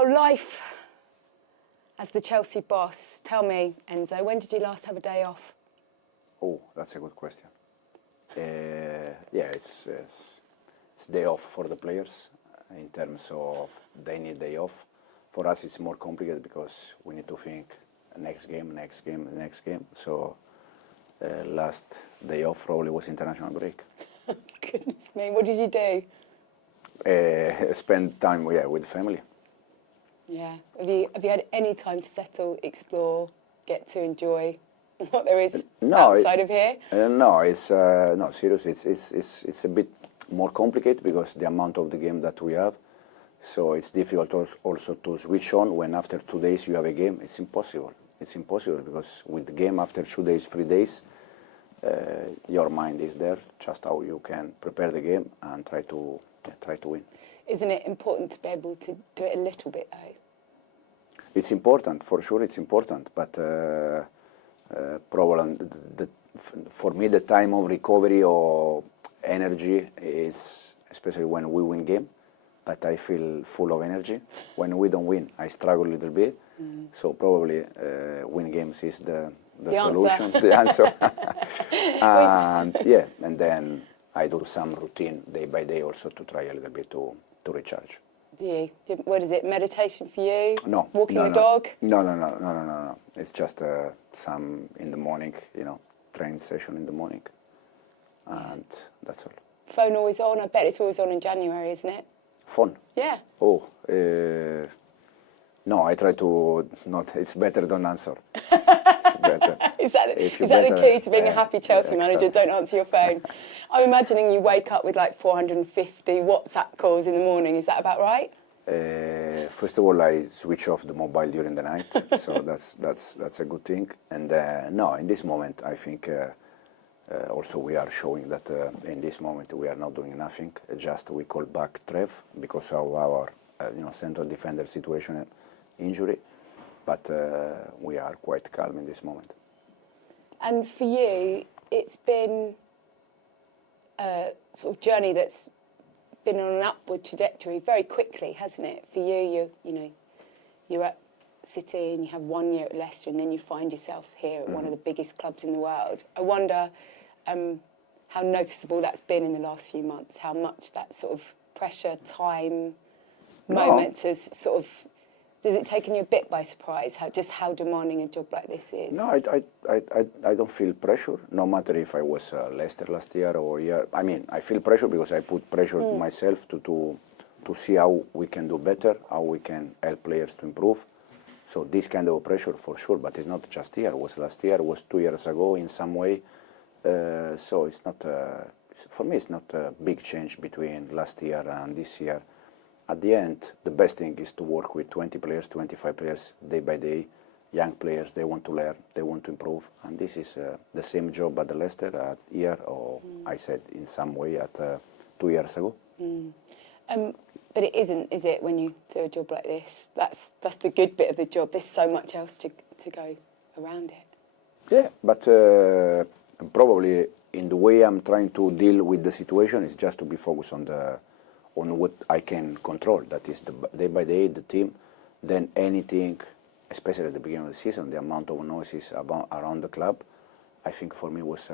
Well, life as the Chelsea boss. Tell me, Enzo, when did you last have a day off? Oh, that's a good question. Yeah, it's day off for the players in terms of they need day off. For us, it's more complicated because we need to think next game. So last day off probably was international break. Goodness me, what did you do? Spend time with family. Yeah. Have you had any time to settle, explore, get to enjoy what there is outside of here? No, it's no, seriously. It's a bit more complicated because the amount of the game that we have. So it's difficult also to switch on when after 2 days you have a game. It's impossible. It's impossible because with the game after 2 days, 3 days, your mind is there. Just how you can prepare the game and try to win. Isn't it important to be able to do it a little bit though? It's important, for sure. It's important, but probably for me the time of recovery or energy is especially when we win game. But I feel full of energy. When we don't win, I struggle a little bit. So probably win games is the solution, the answer. And yeah, and then I do some routine day by day also to try a little bit to recharge. Do you? What is it? Meditation for you? No. Walking the dog? No. It's just some in the morning, training session in the morning, and that's all. Phone always on? I bet it's always on in January, isn't it? Phone? Yeah. Oh, no, I try to not. It's better don't answer. It's better. Is that the key to being a happy Chelsea manager? Don't answer your phone. I'm imagining you wake up with like 450 WhatsApp calls in the morning. Is that about right? First of all, I switch off the mobile during the night, so that's a good thing. And no, in this moment, I think also we are showing that in this moment we are not doing nothing. Just we call back Trev because of our central defender situation injury, but we are quite calm in this moment. And for you, it's been a sort of journey that's been on an upward trajectory very quickly, hasn't it? For you, you're at City and you have 1 year at Leicester, and then you find yourself here at one of the biggest clubs in the world. I wonder how noticeable that's been in the last few months. How much that sort of pressure, time, moments has sort of. Does it taken you a bit by surprise? How demanding a job like this is? No, I don't feel pressure. No matter if I was Leicester last year or year. I mean, I feel pressure because I put pressure on myself to see how we can do better, how we can help players to improve. So this kind of pressure for sure, but it's not just here. It was last year. It was 2 years ago in some way. So it's not. For me, it's not a big change between last year and this year. At the end, the best thing is to work with 20 players, 25 players, day by day. Young players, they want to learn, they want to improve. And this is the same job at the Leicester at here, or I said in some way at 2 years ago. But it isn't, is it, when you do a job like this? That's the good bit of the job. There's so much else to go around it. Yeah, but probably in the way I'm trying to deal with the situation is just to be focused on what I can control. That is the day by day, the team. Then anything, especially at the beginning of the season, the amount of noises around the club, I think for me was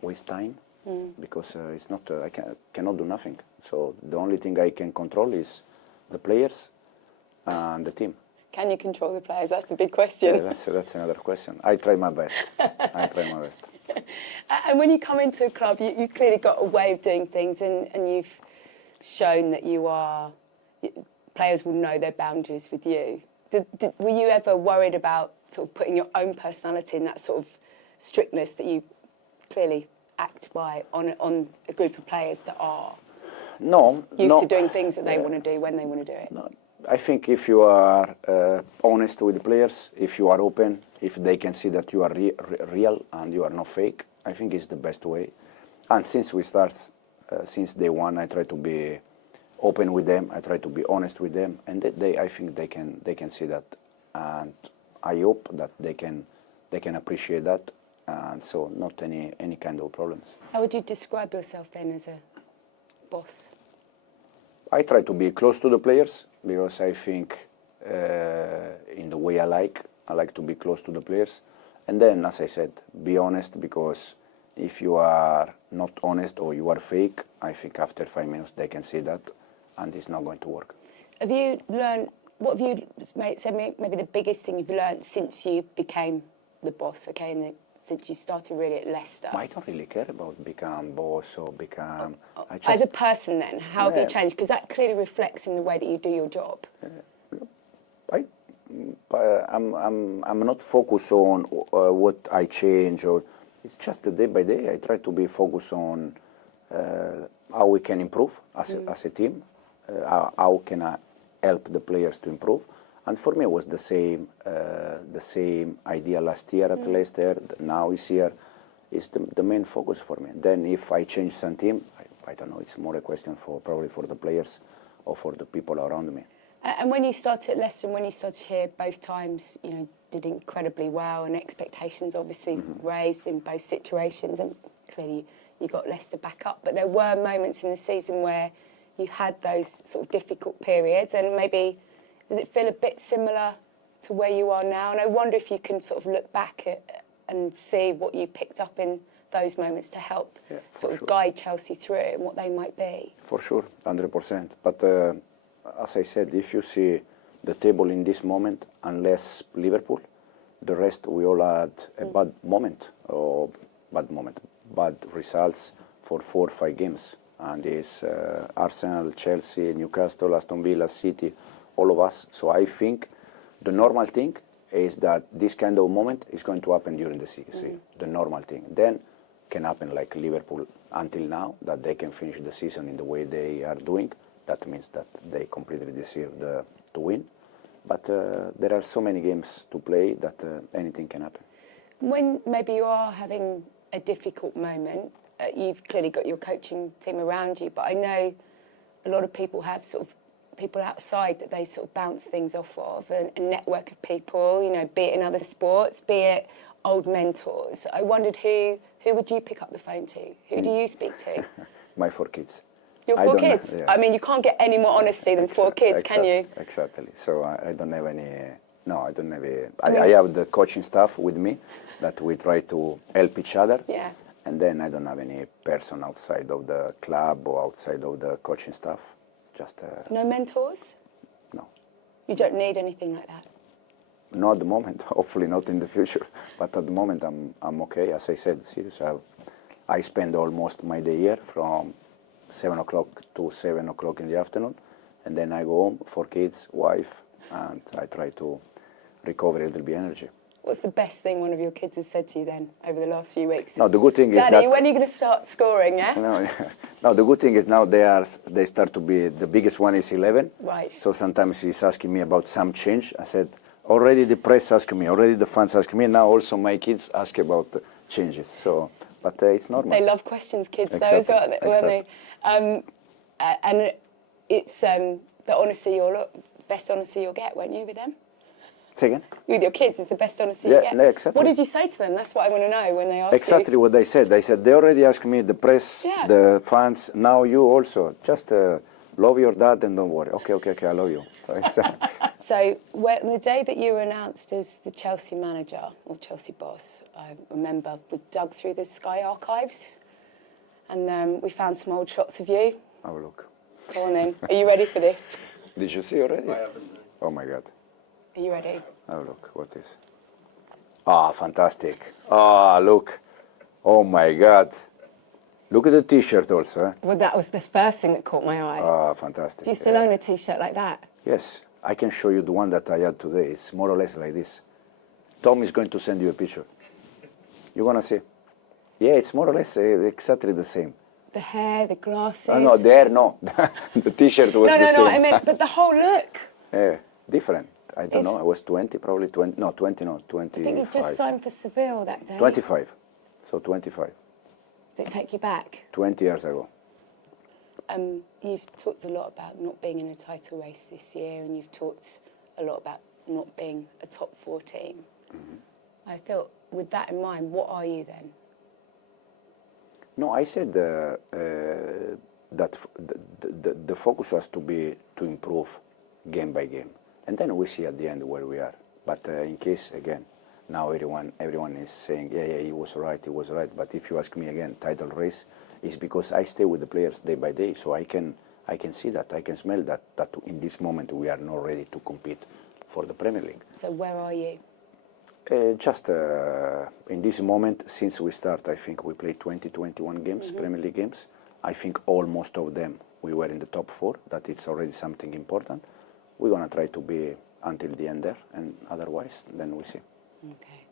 waste time because it's not. I cannot do nothing. So the only thing I can control is the players and the team. Can you control the players? That's the big question. Yeah, that's another question. I try my best. And when you come into a club, you've clearly got a way of doing things, and you've shown that players will know their boundaries with you. Were you ever worried about sort of putting your own personality in that sort of strictness that you clearly act by on a group of players that are used to doing things that they want to do when they want to do it? No. I think if you are honest with the players, if you are open, if they can see that you are real and you are not fake, I think it's the best way. And since we start, since day one, I try to be open with them. I try to be honest with them, and I think they can see that, and I hope that they can appreciate that, and so not any kind of problems. How would you describe yourself then as a boss? I try to be close to the players because I think in the way I like to be close to the players. And then, as I said, be honest, because if you are not honest or you are fake, I think after 5 minutes they can see that, and it's not going to work. Have you learned, what have you said maybe the biggest thing you've learned since you became the boss, okay, and since you started really at Leicester? I don't really care about become boss or become... As a person then, how have you Yeah. changed? Because that clearly reflects in the way that you do your job. I'm not focused on what I change, or it's just the day by day. I try to be focused on how we can improve as a team, how can I help the players to improve. And for me, it was the same idea last year at Leicester. Now is here. Is the main focus for me. Then if I change some team, I don't know. It's more a question for probably for the players or for the people around me. And when you started at Leicester and when you started here, both times, you know, did incredibly well, and expectations obviously raised in both situations, and clearly you got Leicester back up. But there were moments in the season where you had those sort of difficult periods, and maybe does it feel a bit similar to where you are now? And I wonder if you can sort of look back and see what you picked up in those moments to help sort of guide Chelsea through it and what they might be. For sure, 100%. But as I said, if you see the table in this moment, unless Liverpool, the rest we all had a bad results for 4 or 5 games. And it's Arsenal, Chelsea, Newcastle, Aston Villa, City, all of us. So I think the normal thing is that this kind of moment is going to happen during the season. The normal thing. Then can happen like Liverpool until now, that they can finish the season in the way they are doing. That means that they completely deserve to win. But there are so many games to play that anything can happen. When maybe you are having a difficult moment, you've clearly got your coaching team around you, but I know a lot of people have sort of people outside that they sort of bounce things off of, a network of people, you know, be it in other sports, be it old mentors. I wondered who would you pick up the phone to? Who do you speak to? My 4 kids. Your 4 kids? Yeah. I mean, you can't get any more honesty than 4 kids, can you? Exactly. So I don't have any... No, I don't have I have the coaching staff with me that we try to help each other. Yeah. And then I don't have any person outside of the club or outside of the coaching staff. Just... No mentors? No. You don't need anything like that? Not at the moment. Hopefully not in the future. But at the moment I'm okay. As I said, seriously, I spend almost my day here from 7 o'clock to 7 o'clock in the afternoon, and then I go home, 4 kids, wife, and I try to recover a little bit energy. What's the best thing one of your kids has said to you then over the last few weeks? No, the good thing is that... Daddy, when are you going to start scoring, yeah? No, the good thing is now they start to be, the biggest one is 11. Right. So sometimes he's asking me about some change. I said, already the press asking me, already the fans asking me, now also my kids ask about changes. So, but it's normal. They love questions, kids, though, as well, won't they? And it's the honesty best honesty you'll get, won't you, with them? Say again? With your kids, it's the best honesty you get. Yeah, exactly. What did you say to them? That's what I want to know when they ask Exactly you. what they said. They said, they already asked me, the press, the fans, now you also. Just love your dad and don't worry. Okay, I love you. So the day that you were announced as the Chelsea manager, or Chelsea boss, I remember we dug through the Sky archives and we found some old shots of you. Have a look. Go on then. Are you ready for this? Did you see already? I haven't. Oh my God. Are you ready? Have a look. What is? Ah, fantastic. Ah, look. Oh my God. Look at the T-shirt also. Eh? Well, that was the first thing that caught my eye. Ah, fantastic. Do you still own a T-shirt like that? Yes. I can show you the one that I had today. It's more or less like this. Tom is going to send you a picture. You're going to see. Yeah, it's more or less exactly the same. The hair, the glasses. No, the hair, no. The T-shirt was the same. No, I meant, but the whole look. Yeah, different. I don't know. I was 20, probably 20. No, 20, no, 25. I think you just signed for Seville that day. 25. So 25. Does it take you back? 20 years ago. You've talked a lot about not being in a title race this year, and you've talked a lot about not being a top 4 team. Mm-hmm. I thought, with that in mind, what are you then? No, I said that the focus has to be to improve game by game, and then we see at the end where we are. But in case again, now everyone is saying, yeah, he was right. But if you ask me again, title race is because I stay with the players day by day, so I can see that, I can smell that in this moment we are not ready to compete for the Premier League. So where are you? Just in this moment, since we start, I think we played 21 games, Premier League games. I think almost of them we were in the top 4. That it's already something important. We're gonna try to be until the end there, and otherwise, then we see. Okay.